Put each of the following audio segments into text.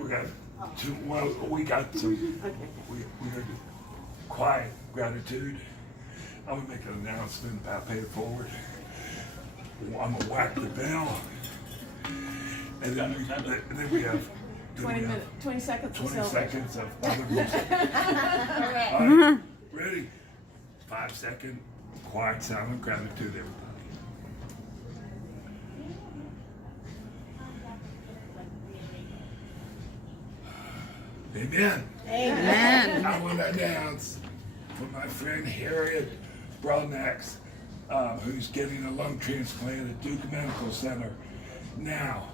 We got two. Well, we got some. We're gonna do quiet gratitude. I'm gonna make an announcement about pay it forward. I'm gonna whack the bell, and then we have 20 seconds. 20 seconds of other music. All right, ready? 5 second quiet silent gratitude, everybody. Amen. Amen. I want to announce for my friend Harriet Broadnax, who's getting a lung transplant at Duke Medical Center now,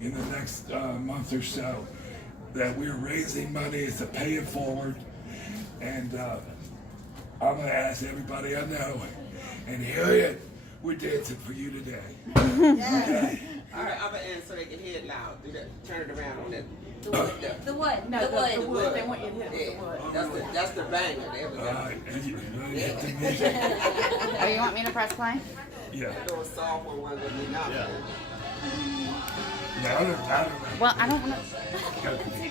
in the next month or so, that we're raising money to pay it forward. And I'm going to ask everybody I know, and Harriet, we're dancing for you today. Okay? All right, I'm gonna end so they can hear it loud. Do that. Turn it around on that. The what? No, The the wood. wood. They want you to hit it with the wood. That's the banger. There we All go. right, and you hit the music. Oh, you want me to press play? Yeah. Do a soft one gonna be not. Yeah. No, I don't. Well, I don't want to. Okay.